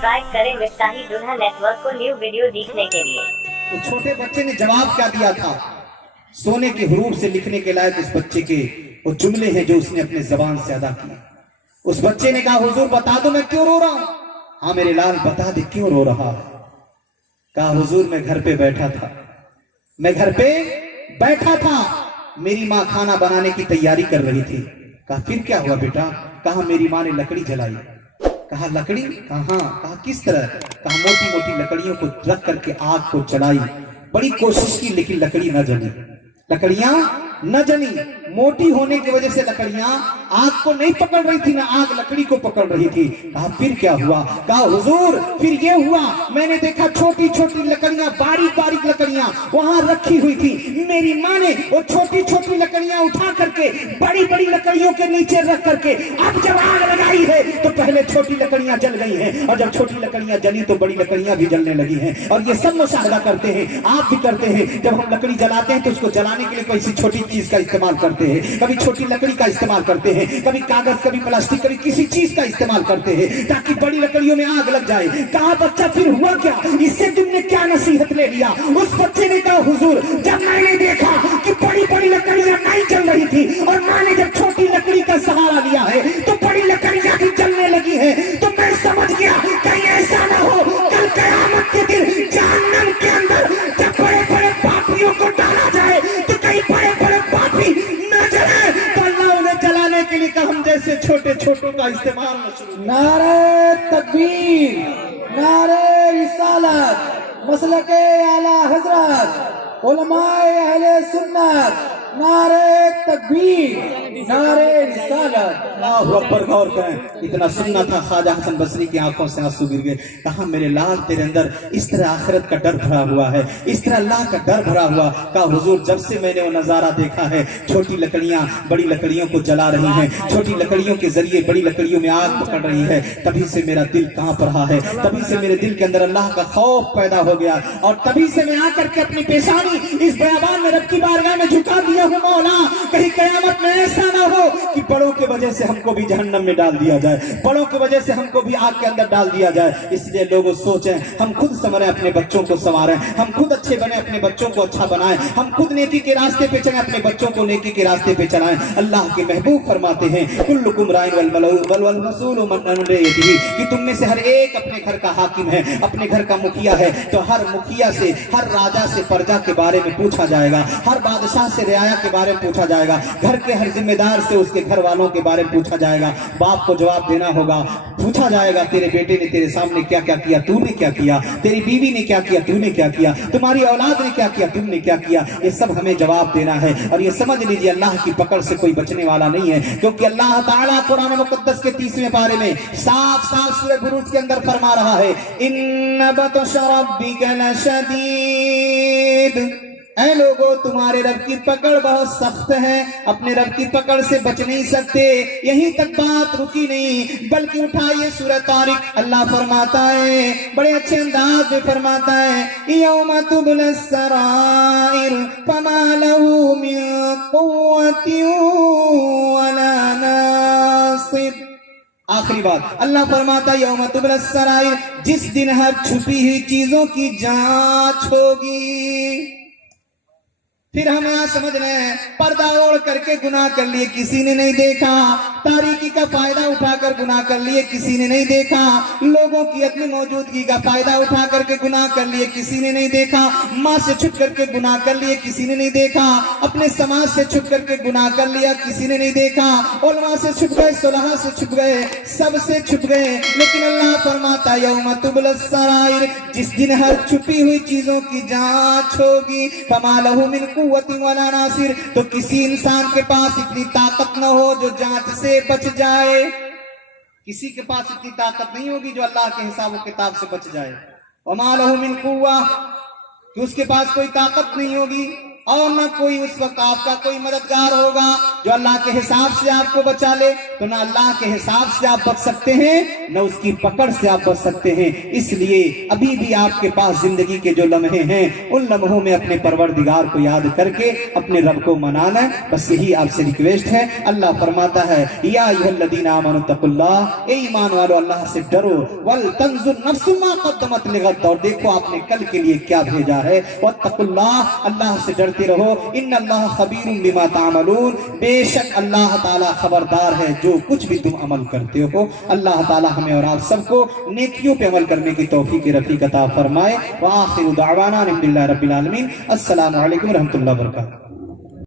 Subscribe करें मिफ्ताही दुल्हा network को न्यू वीडियो देखने के लिए। तो छोटे बच्चे ने जवाब क्या दिया था? सोने के हरूफ से लिखने के लायक उस बच्चे के वो जुमले हैं जो उसने अपने जबान से अदा किए। उस बच्चे ने कहा, हुजूर बता दो मैं क्यों रो रहा हूं। हाँ मेरे लाल बता दे क्यों रो रहा है। कहा, हुजूर मैं घर पे बैठा था, मैं घर पे बैठा था, मेरी माँ खाना बनाने की तैयारी कर रही थी। कहा फिर क्या हुआ बेटा? कहा मेरी माँ ने लकड़ी जलाई। कहा लकड़ी? कहा हाँ। कहा किस तरह? कहा मोटी मोटी लकड़ियों को रख करके आग को जलाई, बड़ी कोशिश की लेकिन लकड़ी न जली, लकड़ियां न जली। मोटी होने की वजह से लकड़ियां आग को नहीं पकड़ रही थी, ना आग लकड़ी को पकड़ रही थी। कहा फिर क्या हुआ? कहा हुजूर फिर ये हुआ, मैंने देखा छोटी छोटी लकड़ियां, बारीक बारीक लकड़ियां वहां रखी हुई थी। मेरी माँ ने वो छोटी छोटी लकड़ियां उठा करके बड़ी बड़ी लकड़ियों के नीचे रख करके अब जब आग लगाई है तो पहले छोटी लकड़ियां जल गई हैं, और जब छोटी लकड़ियां जली तो बड़ी लकड़ियां भी जलने लगी हैं। और ये सब मुशाहदा करते हैं, आप भी करते हैं। जब हम लकड़ी जलाते हैं तो उसको जलाने के लिए कोई छोटी चीज का इस्तेमाल करते हैं, कभी छोटी लकड़ी का इस्तेमाल करते हैं, कभी कागज, कभी प्लास्टिक, कभी किसी चीज का इस्तेमाल करते हैं ताकि बड़ी लकड़ियों में आग लग जाए। कहा बच्चा फिर हुआ क्या? इससे तुमने क्या नसीहत ले लिया? उस बच्चे ने कहा हुजूर जब मैंने देखा कि बड़ी बड़ी लकड़ियां नहीं जल रही थी और माँ ने जब छोटी लकड़ी का सहारा लिया है तो बड़ी लकड़ियां भी जलने लगी है, तो मैं समझ गया कहीं ऐसा ना हो कल कयामत के दिन जहन्नम के अंदर जब बड़े बड़े पापियों को डाला जाए तो कहीं बड़े बड़े पापी न जले, तो अल्लाह उन्हें जलाने के लिए कहा हम जैसे छोटे छोटों का इस्तेमाल न शुरू। नारे तकबीर, नारे रिसालत, मसलके आला हजरत, उलमाए अहले सुन्नत, नारे तकबीर, नारे रिसालत। अल्लाहु अकबर। गौर करें, इतना सुनना था ख्वाजा हसन बसरी की आंखों से आंसू गिर गए। कहा मेरे लाल तेरे अंदर इस तरह आखिरत का डर भरा हुआ है, इस तरह अल्लाह का डर भरा हुआ। कहा हुजूर जब से मैंने वो नजारा देखा है, छोटी लकड़ियां बड़ी लकड़ियों को जला रही हैं, छोटी लकड़ियों के जरिए बड़ी लकड़ियों में आग पकड़ रही है, तभी से मेरा दिल कांप रहा है, तभी से मेरे दिल के अंदर अल्लाह का खौफ पैदा हो गया, और तभी से मैं आकर के अपनी पेशानी इस बयाबान में रब की बारगाह में झुका दिया हूं। मौला कहीं कयामत में ऐसा ना हो कि बड़ों की वजह से हमको भी जहन्नम में डाल दिया जाए, बड़ों की वजह से हमको भी आग के अंदर डाल दिया जाए। इसलिए लोग सोचें हम खुद संवरें, अपने बच्चों को संवारें, हम खुद अच्छे बने, अपने बच्चों को अच्छा बनाएं, हम खुद नेकी के रास्ते पे चलें, अपने बच्चों को नेकी के रास्ते पे चलाएं। अल्लाह के महबूब फरमाते हैं कुल्लुकुम राइन वल मसूलु मन रइयतिही, कि तुम में से हर एक अपने घर का हाकिम है, अपने घर का मुखिया है। तो हर मुखिया से, हर राजा से प्रजा के बारे में पूछा जाएगा, हर बादशाह से रियाया के बारे में पूछा जाएगा, घर के हर जिम्मेदार से उसके घर वालों के बारे में पूछा जाएगा। बाप को जवाब देना होगा, पूछा जाएगा तेरे बेटे ने तेरे सामने क्या क्या किया, तूने क्या किया, तेरी बीवी ने क्या किया, तूने क्या किया, तुम्हारी औलाद ने क्या किया, तुमने क्या किया। ये सब हमें जवाब देना है। और ये समझ लीजिए अल्लाह की पकड़ से कोई बचने वाला नहीं है, क्योंकि अल्लाह ताला कुरान मुकद्दस के 30वें पारे में साफ साफ सूरह बुरूज के अंदर फरमा रहा है इन्न बतश रब्बिका लशदीद। ऐ लोगों तुम्हारे रब की पकड़ बहुत सख्त है, अपने रब की पकड़ से बच नहीं सकते। यहीं तक बात रुकी नहीं, बल्कि उठाइए सूरह तारिक, अल्लाह फरमाता है बड़े अच्छे अंदाज में फरमाता है यौम तुबलस सराइर फमा लहू मिन कुव्वतिन वला नासिर। आखिरी बात अल्लाह फरमाता यौम तुबलस सराइर, जिस दिन हर छुपी हुई चीजों की जांच होगी। फिर हम यहाँ समझ रहे हैं पर्दा ओढ़ करके गुनाह कर लिए, किसी ने नहीं देखा, तारीकी का फायदा उठाकर गुनाह कर लिए, किसी ने नहीं देखा, लोगों की अपनी मौजूदगी का फायदा उठा करके गुनाह कर लिए, किसी ने नहीं देखा, माँ से छुप करके गुनाह कर लिए, किसी ने नहीं देखा, अपने समाज से छुप करके गुनाह कर लिया, किसी ने नहीं देखा, उलमा से छुप गए, सुलहा से छुप गए, सबसे छुप गए। लेकिन अल्लाह फरमाता यौम तुबलस सराइर, जिस दिन हर छुपी हुई चीजों की जांच होगी, फमा लहू मिन कुव्वतिन वला नासिर, तो किसी इंसान के पास इतनी ताकत न हो जो जांच से बच जाए। किसी के पास इतनी ताकत नहीं होगी जो अल्लाह के हिसाब किताब से बच जाए। वमा लहू मिन कुव्वा, कि उसके पास कोई ताकत नहीं होगी اور نہ کوئی اس وقت آپ کا کوئی مددگار ہوگا جو اللہ کے حساب سے آپ کو بچا لے. تو نہ اللہ کے حساب سے آپ بچ سکتے ہیں نہ اس کی پکڑ سے آپ بچ سکتے ہیں. اس لیے ابھی بھی آپ کے پاس زندگی کے جو لمحے ہیں ان لمحوں میں اپنے پروردگار کو یاد کر کے اپنے رب کو منانا. بس یہی آپ سے ریکویسٹ ہے. اللہ فرماتا ہے یا ایھا الذین آمنوا اتقوا اللہ، اے ایمان والو اللہ سے ڈرو. ولتنظر نفس ما قدمت لغد، اور دیکھو آپ نے کل کے لیے کیا بھیجا ہے. واتقوا اللہ، اللہ سے ڈرتے رہو. ان اللہ خبیر بما تعملون، بے شک اللہ تعالی خبردار ہے جو کچھ بھی تم عمل کرتے ہو. اللہ تعالی ہمیں اور آپ سب کو نیکیوں پہ عمل کرنے کی توفیق رفیق عطا فرمائے. وآخر دعوانا الحمدللہ رب العالمین. السلام علیکم ورحمۃ اللہ وبرکاتہ.